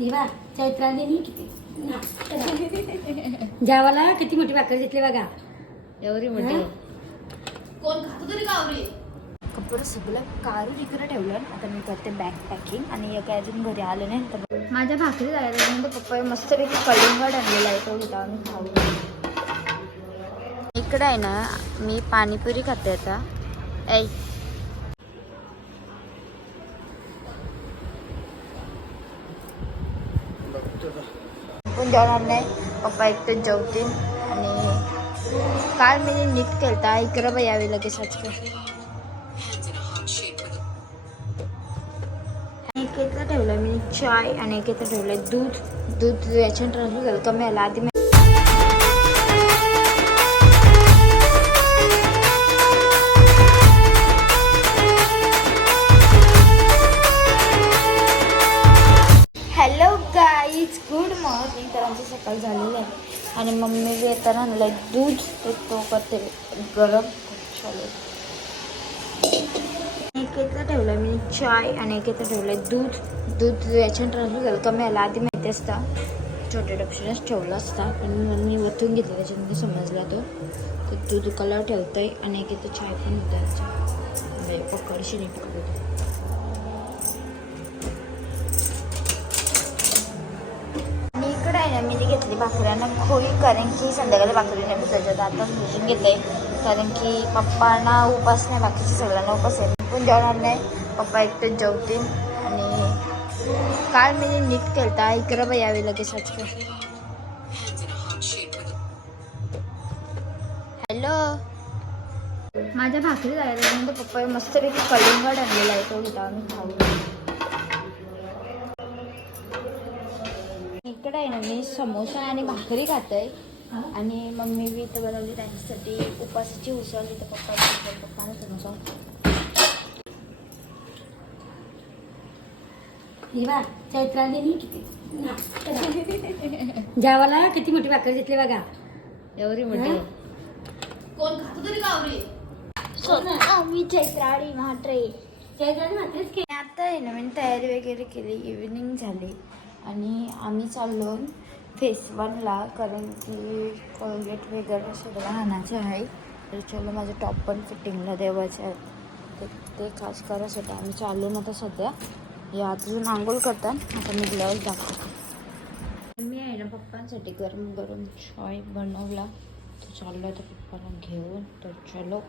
बा चैत्राली किती? जावाला किती मोठी भाकर घेतली बघा. एवढी मोठी? कोण खातो तरी गावरी कपडे सगळं काढून इकडे ठेवलं आता मी करते बॅग पॅकिंग आणि काय अजून घरी आलं नाही तर माझ्या भाकरी जायला नंतर पप्पा मस्तपैकी कलिंगड आणलेला आहे तो घेता आम्ही खाऊ. इकडे आहे ना मी पाणीपुरी खाते आता. ऐ पण जेवणार नाही. पप्पा एकटं जेवतील आणि काल मी नीट केलता. इकडं बाई यावे लगेच आजकाल. एकेतला ठेवलं मी चाय आणि एक एकेतला ठेवलं दूध. दूध याच्यात राहिलं झालं. कमी आला. आधी आणि मम्मी येताना आणलं दूध तर तो करते. गरम चालू एकेतला ठेवलं मी चाय आणि एकेतला ठेवलं दूध. दूध याच्या राहिलं झालं कमी आला. आधी माहिती असतं छोट्या डबशेच ठेवलं असता. पण मी वतून घेतलं त्याच्यामध्ये समजला तो. तर दूध कलर ठेवतंय आणि एकेतं चाय पण होतं याच्या म्हणजे पकडशी नीट करत मी घेतली भाकऱ्यांना खोई कारण की संध्याकाळी भाकरी नाही त्याच्यात आता भुजून घेते. कारण की पप्पांना उपास नाही बाकीचे सगळ्यांना उपास आहे. मी पण जेवणार नाही. पप्पा एकटं जेवतील. आणि काल मी नीट केलता इकडं बाई यावे लगेच आजकाल हॅलो. माझ्या भाकरी जायला म्हणजे पप्पा मस्तपैकी कलिंगड आणलेला आहे तो घेता आम्ही खाऊ. आहे मी समोसा आणि भाकरी खातोय. आणि मम्मी बी इथं बनवली त्यांच्यासाठी उपासाची उसळ इथं पप्पा पप्पाने समोसा ही किती? जावाला किती मोठी भाकर घेतली बघा. एवढी मोठी. कोण खातो तरी गावरी. आम्ही चैत्राळी म्हाट्रे चैत्राली मात्रच की आता आहे ना मी तयारी वगैरे केली इव्हिनिंग झाली. आणि आम्ही चाललो फेस वनला कारण की कोलगेट वगैरे सगळं आणायचं आहे. तर माझं टॉप पण फिटिंगला देवायचे आहे. तर ते खास करायसाठी आम्ही चाललो ना आता सध्या. या अजून आंघोळ करतात. आता मी ब्लाऊज दाखवतो मी आहे ना पप्पांसाठी गरम गरम चाय बनवला. तर चाललो आता पप्पाला घेऊन. तर चलो.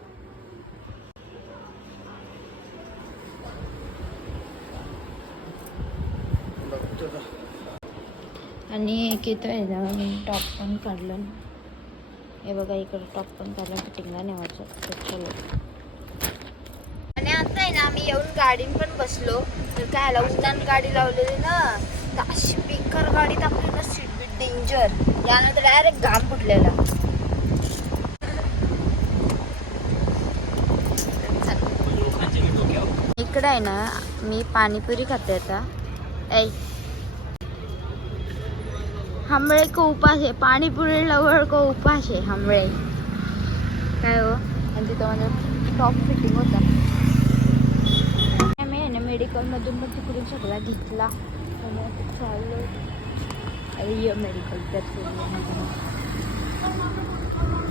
आणि एक इथं आहे ना मी टॉप पण काढलं. हे बघा इकडे टॉप पण काढलं फिटिंगला नेवायचं तर चलो. आणि आता आहे ना आम्ही येऊन गाडीन पण बसलो. तर काय आला उन्हान गाडी लावलेली ना तर अशी बेकार गाडी टाकली ना सीट बीट डेंजर यानंतर डायरेक्ट घाम फुटलेला. इकडे आहे ना मी पाणीपुरी खाते आता. ऐ हमळे को उपास आहे पाणीपुरी लवळ को उपास आहे हमळे काय हो आणि तिथं माझा टॉप फिटिंग होता। मी आहे ना मेडिकलमधून पण तिकडून सगळा घेतला. चाललो मेडिकल त्यात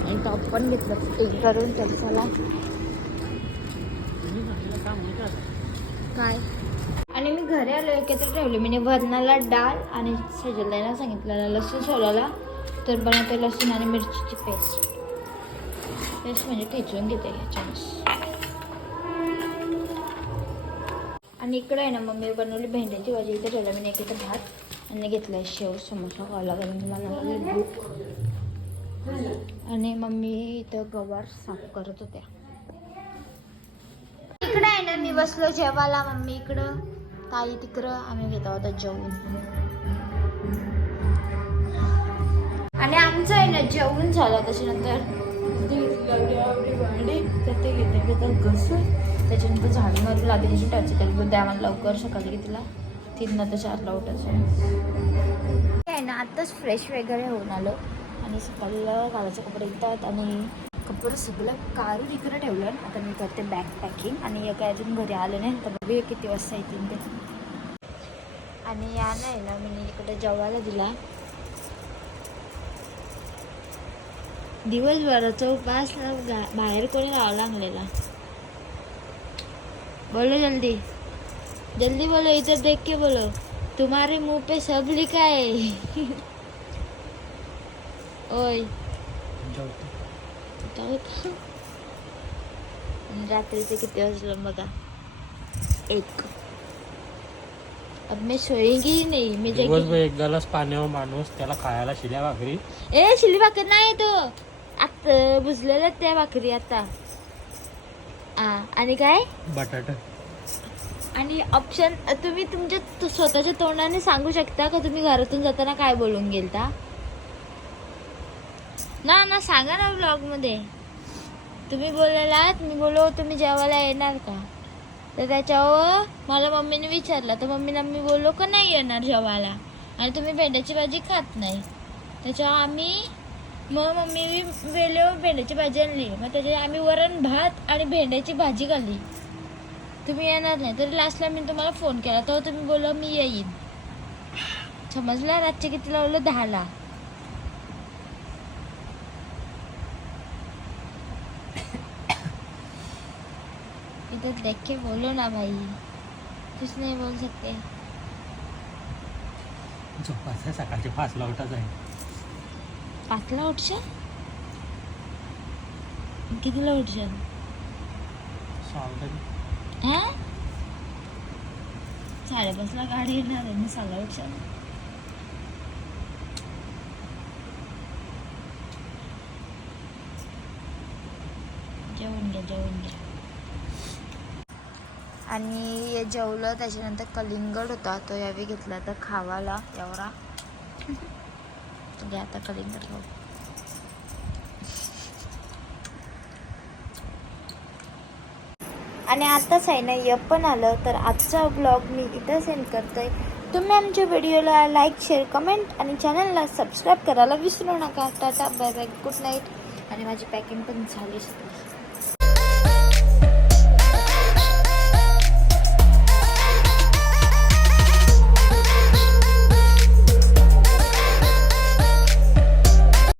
आणि टॉप पण घेतलं. फिटिंग करून तर चला. काय? घरी आलो एकत्र ठेवले. मी वरणाला डाळ आणि सजल्याला सांगितलेलं लसूण सोलाला तर बनवते लसूण आणि मिरचीची पेस्ट. पेस्ट म्हणजे ठेचून घेते ह्याच्यावर आणि इकडे आहे ना मम्मी बनवली भेंड्याची भाजी. इथे ठेवलं. मी एकत्र भात आणि घेतलाय शेव समोसा खावा लागेल मला आणि मम्मी इथं गवार साफ करत होत्या. इकडे आहे ना मी बसलो जेवायला. मम्मी इकडं. ताई तिकडं आम्ही घेत आहोत जेवून. आणि आमचं आहे ना जेवण झालं त्याच्यानंतर. भांडी तर ते घेते घेतात घसून त्याच्यानंतर झाडू मारू लागेल त्याची टाची त्याला द्या मला लवकर सकाळी घेतला तिला. तीन नंतर चारला उठायचं आहे. ना आत्ताच फ्रेश वगैरे होऊन आलो. आणि सकाळला घालायचे कपडे येतात आणि बरं सगळं काढून इकडे ठेवलं आता मी करते बॅग पॅकिंग आणि या काय अजून घरी आलं नाही तर बघूया किती वाजता येतील ते. आणि या नाही ना मी इकडे जेवायला दिला. दिवसभराचा उपास गा- बाहेर कोणी राहावं लागलेला. बोलो जल्दी. जल्दी बोलो इधर देख के बोलो. तुम्हारे मुंह पे सब लिखा है. ओय. जाऊ का? आणि रात्रीचे किती वाजलं बघा? एक. अब मैं सोएंगी ही नहीं मैं दिवसभर ग्लास पाण्यावर माणूस त्याला खायला शिल्या भाकरी. ए शिली भाकर नाही तो. आता बुजलेल्या त्या भाकरी आता. आ आणि काय? बटाटा. आणि ऑप्शन तुम्ही तुमच्या स्वतःच्या तोंडाने सांगू शकता का? तुम्ही घरातून जाताना काय बोलून गेलता? ना ना सांगा ना ब्लॉगमध्ये तुम्ही बोललेलात मी बोलो तुम्ही जेवायला येणार का? तर त्याच्यावर मला मम्मीने विचारलं तर मम्मीला मी बोललो का नाही येणार जेवायला? आणि तुम्ही भेंड्याची भाजी खात नाही. त्याच्यावर आम्ही मग मम्मी वेळेवर भेंड्याची भाजी आणली. मग त्याच्यात आम्ही वरण भात आणि भेंड्याची भाजी खाल्ली. तुम्ही येणार नाही. तरी लास्टला मी तुम्हाला फोन केला. तेव्हा तुम्ही बोललो मी येईन. समजला? रातचे किती लावलं? दहाला. इधर देख के बोलो ना भाई। कुछ नहीं बोल सकते। झोपायचं सकाळचे पाचला उठाच आहे. पाचला उठशाल? कितीला उठशाल? सावधानी हा? साडेपाचला गाडी येणार आहे मी सगळं उठशाल. जेवून घ्या जेवून घ्या आणि जेवलं त्याच्यानंतर कलिंगड होता तो यावेळी घेतला तर खावाला एवढा. घ्या आता कलिंगड खाऊ. आणि आताच आहे ना यप पण आलं तर आजचा ब्लॉग मी इथं सेंड करतोय तुम्ही आमच्या व्हिडिओला लाईक शेअर कमेंट आणि चॅनलला सबस्क्राईब करायला विसरू नका. Tata bye bye good night आणि माझी पॅकिंग पण झाली सगळी.